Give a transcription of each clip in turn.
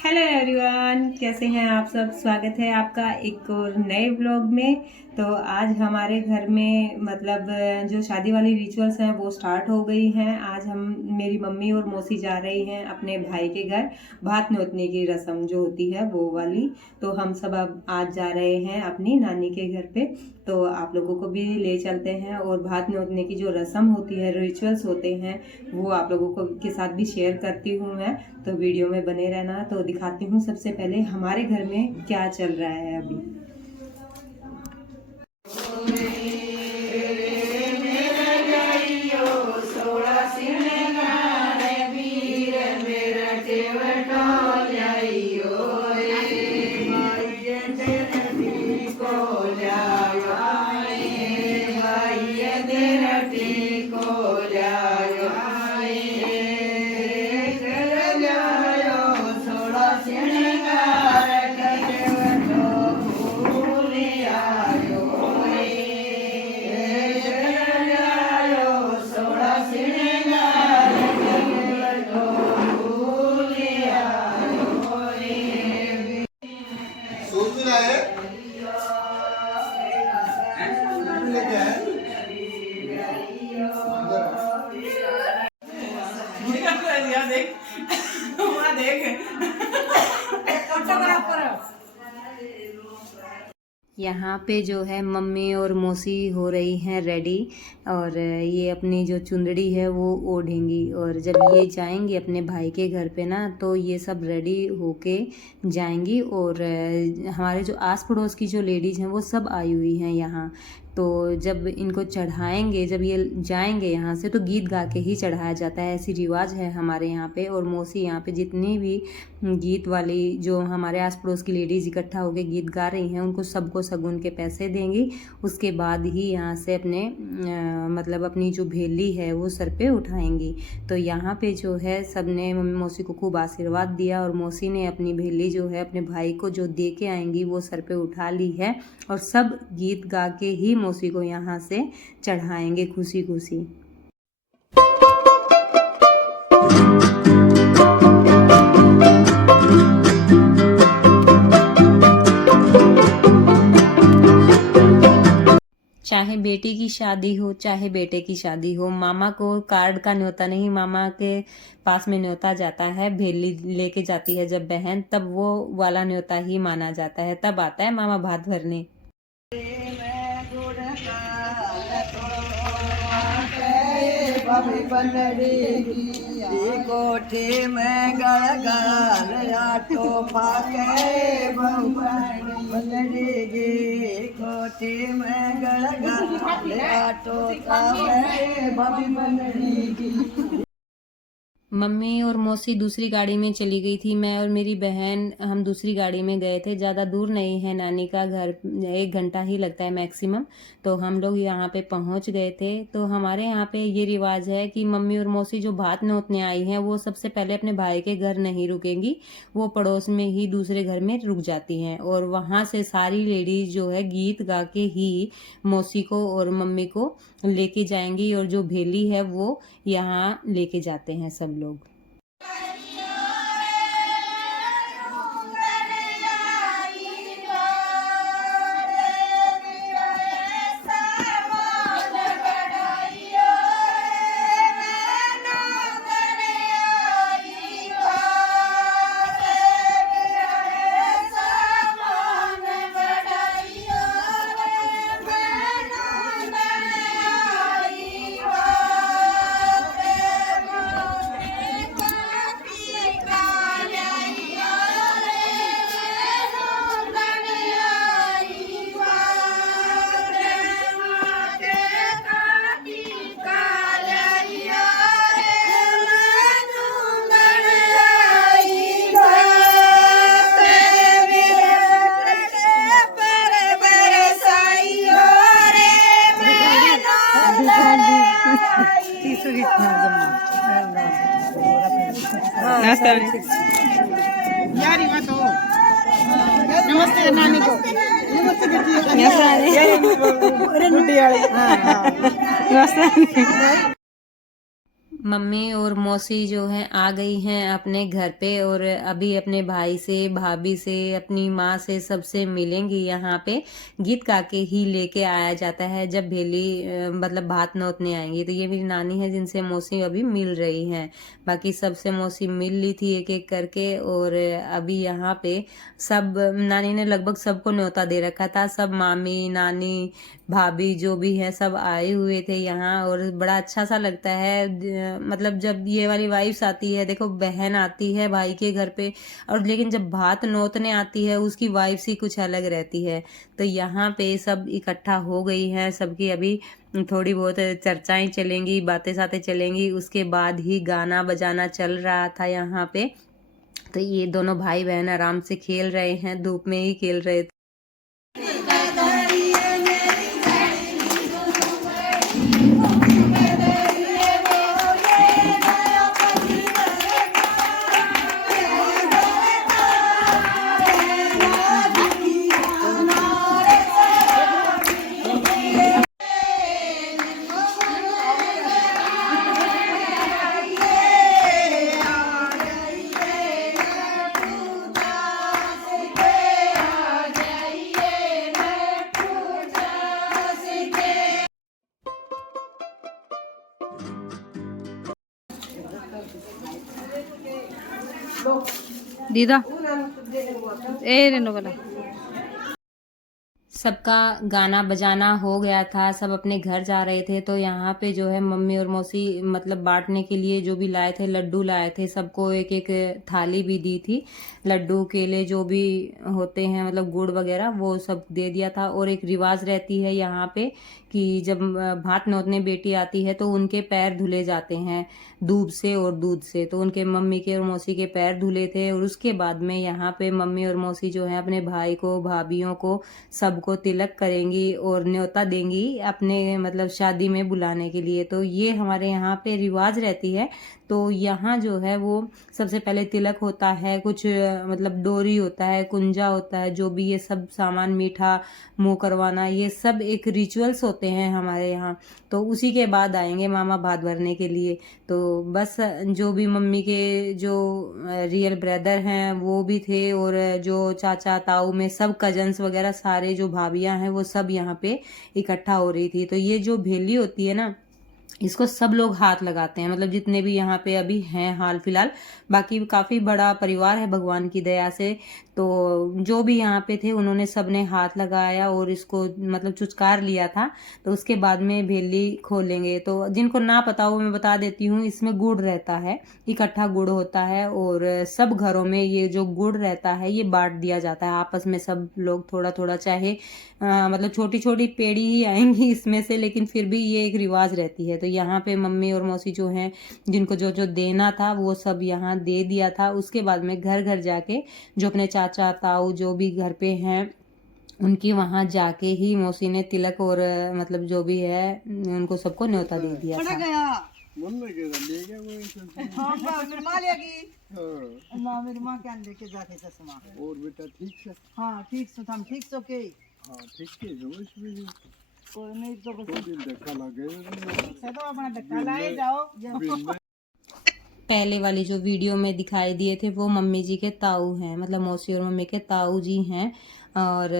Hello everyone, कैसे हैं आप सब। स्वागत है आपका एक और नए व्लॉग में। तो आज हमारे घर में मतलब जो शादी वाली रिचुअल्स हैं वो स्टार्ट हो गई हैं। आज हम मेरी मम्मी और मौसी जा रही हैं अपने भाई के घर। भात नोतने की रस्म जो होती है वो वाली। तो हम सब अब आज जा रहे हैं अपनी नानी के घर पे। तो आप लोगों को भी ले चलते हैं और भात नोतने की जो रस्म होती है, रिचुअल्स होते हैं, वो आप लोगों को के साथ भी शेयर करती हूँ मैं। तो वीडियो में बने रहना। तो दिखाती हूँ सबसे पहले हमारे घर में क्या चल रहा है अभी। यहाँ पे जो है मम्मी और मौसी हो रही हैं रेडी। और ये अपनी जो चुंदड़ी है वो ओढ़ेंगी। और जब ये जाएंगी अपने भाई के घर पे ना, तो ये सब रेडी होके जाएंगी। और हमारे जो आस पड़ोस की जो लेडीज़ हैं वो सब आई हुई हैं यहाँ। तो जब इनको चढ़ाएंगे, जब ये जाएंगे यहाँ से, तो गीत गा के ही चढ़ाया जाता है। ऐसी रिवाज है हमारे यहाँ पे। और मौसी यहाँ पे जितनी भी गीत वाली जो हमारे आस पड़ोस की लेडीज़ इकट्ठा होकर गीत गा रही हैं, उनको सबको सगुन के पैसे देंगी। उसके बाद ही यहाँ से अपने मतलब अपनी जो भेली है वो सर पे उठाएंगी। तो यहाँ पे जो है सब ने मम्मी मौसी को खूब आशीर्वाद दिया। और मौसी ने अपनी भेली जो है अपने भाई को जो दे के आएंगी वो सर पे उठा ली है। और सब गीत गा के ही मौसी को यहाँ से चढ़ाएंगे खुशी खुशी। चाहे बेटी की शादी हो चाहे बेटे की शादी हो, मामा को कार्ड का न्योता नहीं, मामा के पास में न्योता जाता है। भेली लेके जाती है जब बहन, तब वो वाला न्योता ही माना जाता है। तब आता है मामा भात भरने। कोठी में गलगाल आटो फाके बनड़ेगी। कोठी में गलगाल आटो फाके बनड़ेगी। मम्मी और मौसी दूसरी गाड़ी में चली गई थी। मैं और मेरी बहन हम दूसरी गाड़ी में गए थे। ज़्यादा दूर नहीं है नानी का घर, 1 घंटा ही लगता है मैक्सिमम। तो हम लोग यहाँ पे पहुँच गए थे। तो हमारे यहाँ पे ये रिवाज है कि मम्मी और मौसी जो भात नोतने आई हैं वो सबसे पहले अपने भाई के घर नहीं रुकेंगी, वो पड़ोस में ही दूसरे घर में रुक जाती हैं। और वहाँ से सारी लेडीज जो है गीत गा के ही मौसी को और मम्मी को लेके जाएंगी। और जो भेली है वो यहाँ लेके जाते हैं सब लोग। यारी मत हो। नमस्ते नानी को। नमस्ते बेटी। अरे नुटी वाली। मम्मी और मौसी जो हैं आ गई हैं अपने घर पे और अभी अपने भाई से, भाभी से, अपनी माँ से सबसे मिलेंगी। यहाँ पे गीत गा के ही लेके आया जाता है जब भेली मतलब भात नौतने आएंगी। तो ये मेरी नानी है जिनसे मौसी अभी मिल रही हैं। बाकी सबसे मौसी मिल ली थी एक एक करके। और अभी यहाँ पे सब नानी ने लगभग सबको न्योता दे रखा था। सब मामी, नानी, भाभी जो भी है सब आए हुए थे यहाँ। और बड़ा अच्छा सा लगता है मतलब जब ये वाली वाइब्स आती है। देखो बहन आती है भाई के घर पे और लेकिन जब भात नौतने आती है उसकी वाइब्स ही कुछ अलग रहती है। तो यहाँ पे सब इकट्ठा हो गई हैं। सबकी अभी थोड़ी बहुत चर्चाएं चलेंगी, बातें सातें चलेंगी, उसके बाद ही गाना बजाना चल रहा था यहाँ पे। तो ये दोनों भाई बहन आराम से खेल रहे हैं, धूप में ही खेल रहे थे। दीदा ए रेनो वाला सबका गाना बजाना हो गया था, सब अपने घर जा रहे थे। तो यहाँ पे जो है मम्मी और मौसी मतलब बांटने के लिए जो भी लाए थे, लड्डू लाए थे, सबको एक एक थाली भी दी थी। लड्डू, केले जो भी होते हैं मतलब गुड़ वगैरह वो सब दे दिया था। और एक रिवाज रहती है यहाँ पे कि जब भात नौतने बेटी आती है तो उनके पैर धुले जाते हैं दूब से और दूध से। तो उनके मम्मी के और मौसी के पैर धुले थे। और उसके बाद में यहाँ पे मम्मी और मौसी जो है अपने भाई को, भाभीियों को, सबको तिलक करेंगी और न्योता देंगी अपने मतलब शादी में बुलाने के लिए। तो ये हमारे यहाँ पे रिवाज रहती है। तो यहाँ जो है वो सबसे पहले तिलक होता है, कुछ मतलब डोरी होता है, कुंजा होता है, जो भी ये सब सामान, मीठा मुंह करवाना, ये सब एक रिचुअल्स होते हैं हमारे यहाँ। तो उसी के बाद आएंगे मामा भात भरने के लिए। तो बस जो भी मम्मी के जो रियल ब्रदर हैं वो भी थे और जो चाचा ताऊ में सब कजन्स वगैरह सारे जो भाभियां हैं वो सब यहाँ पे इकट्ठा हो रही थी। तो ये जो भेली होती है ना, इसको सब लोग हाथ लगाते हैं, मतलब जितने भी यहाँ पे अभी हैं हाल फिलहाल। बाकी काफी बड़ा परिवार है भगवान की दया से। तो जो भी यहाँ पे थे उन्होंने सबने हाथ लगाया और इसको मतलब चुचकार लिया था। तो उसके बाद में भेली खोलेंगे। तो जिनको ना पता हो मैं बता देती हूँ, इसमें गुड़ रहता है, इकट्ठा गुड़ होता है और सब घरों में ये जो गुड़ रहता है ये बांट दिया जाता है आपस में। सब लोग थोड़ा थोड़ा, चाहे मतलब छोटी छोटी पेड़ी ही आएंगी इसमें से, लेकिन फिर भी ये एक रिवाज रहती है। तो यहाँ पे मम्मी और मौसी जो हैं जिनको जो जो देना था वो सब यहाँ दे दिया था। उसके बाद में घर घर जाके जो अपने चाचा ताऊ जो भी घर पे हैं उनकी वहां जाके ही मौसी ने तिलक और मतलब जो भी है उनको सबको न्योता दे दिया था। माँ मेरी माँ क्या लेके जाके चश्मा और बेटा ठीक से? हाँ ठीक से, हम ठीक से के हाँ ठीक के जो इसमें कोई नहीं तो दिन धक्का लगे तो अपना धक्का लाए जाओ। पहले वाली जो वीडियो में दिखाई दिए थे वो मम्मी जी के ताऊ हैं, मतलब मौसी और मम्मी के ताऊ जी हैं। और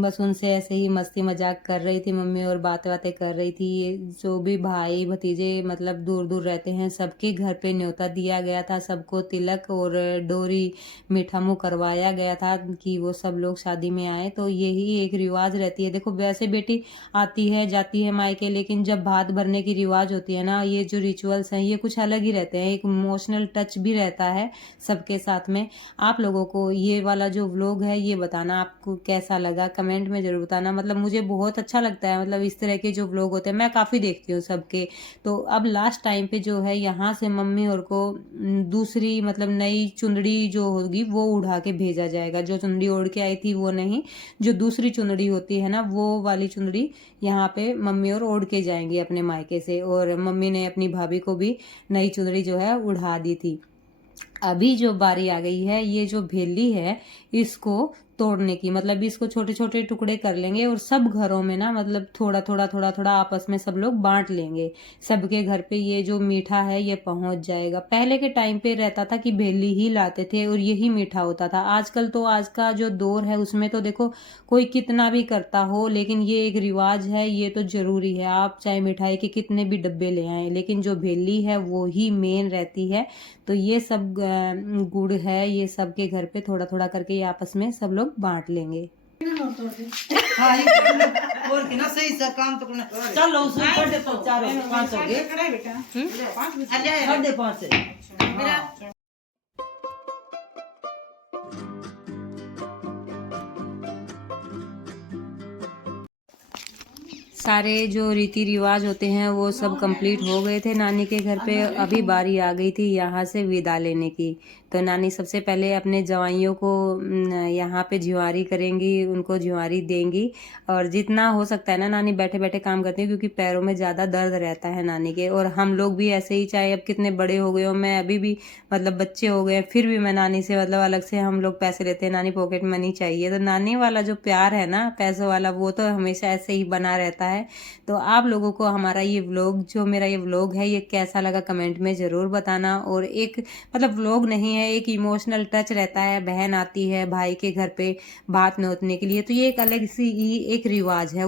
बस उनसे ऐसे ही मस्ती मजाक कर रही थी मम्मी और बातें बातें कर रही थी। ये जो भी भाई भतीजे मतलब दूर दूर रहते हैं सबके घर पे न्योता दिया गया था, सबको तिलक और डोरी मीठा मुंह करवाया गया था कि वो सब लोग शादी में आए। तो यही एक रिवाज रहती है। देखो वैसे बेटी आती है जाती है मायके, लेकिन जब भात भरने की रिवाज होती है ना, ये जो रिचुअल्स हैं ये कुछ अलग ही रहते हैं। एक इमोशनल टच भी रहता है सबके साथ में। आप लोगों को ये वाला जो व्लॉग है ये बताना आपको कैसा लगा, कमेंट में जरूर बताना। मतलब मुझे बहुत अच्छा लगता है, मतलब इस तरह के जो व्लॉग होते हैं मैं काफी देखती हूँ सबके। तो अब लास्ट टाइम पे जो है यहाँ से मम्मी और को दूसरी मतलब नई चुंदड़ी जो होगी वो उड़ा के भेजा जाएगा। जो चुंदड़ी ओढ़ के आई थी वो नहीं, जो दूसरी चुंदड़ी होती है ना वो वाली चुंदड़ी यहाँ पे मम्मी और ओढ़ के जाएंगी अपने मायके से। और मम्मी ने अपनी भाभी को भी नई चुंदड़ी जो है उड़ा दी थी। अभी जो बारी आ गई है, ये जो भेली है इसको तोड़ने की, मतलब इसको छोटे छोटे टुकड़े कर लेंगे और सब घरों में ना मतलब थोड़ा थोड़ा थोड़ा थोड़ा आपस में सब लोग बांट लेंगे। सबके घर पे ये जो मीठा है ये पहुंच जाएगा। पहले के टाइम पे रहता था कि भेली ही लाते थे और यही मीठा होता था। आजकल तो आज का जो दौर है उसमें तो देखो कोई कितना भी करता हो, लेकिन ये एक रिवाज है, ये तो जरूरी है। आप चाहे मिठाई के कितने भी डब्बे ले आए, लेकिन जो भेली है वो ही मेन रहती है। तो ये सब गुड़ है, ये सबके घर पे थोड़ा थोड़ा करके ये आपस में सब लोग बांट लेंगे। हाँ और कि ना सही से काम तो करना। चलो उसमें 4.5 हो गए। कढ़ाई बेटा 5.5 है। सारे जो रीति रिवाज होते हैं वो सब कंप्लीट हो गए थे नानी के घर पे। अभी बारी आ गई थी यहाँ से विदा लेने की। तो नानी सबसे पहले अपने जवाइयों को यहाँ पे झुआरी करेंगी, उनको झुआरी देंगी। और जितना हो सकता है ना नानी बैठे बैठे काम करती है, क्योंकि पैरों में ज़्यादा दर्द रहता है नानी के। और हम लोग भी ऐसे ही, चाहे अब कितने बड़े हो गए हो, मैं अभी भी मतलब बच्चे हो गए फिर भी मैं नानी से मतलब अलग से हम लोग पैसे लेते हैं, नानी पॉकेट मनी चाहिए। तो नानी वाला जो प्यार है ना पैसों वाला, वो तो हमेशा ऐसे ही बना रहता है। तो आप लोगों को हमारा ये व्लॉग, जो मेरा ये व्लॉग है, ये कैसा लगा कमेंट में ज़रूर बताना। और एक मतलब व्लॉग नहीं है, एक इमोशनल टच रहता है। बहन आती है भाई के घर पे भात नोतने के लिए, तो ये एक अलग सी ही एक रिवाज है।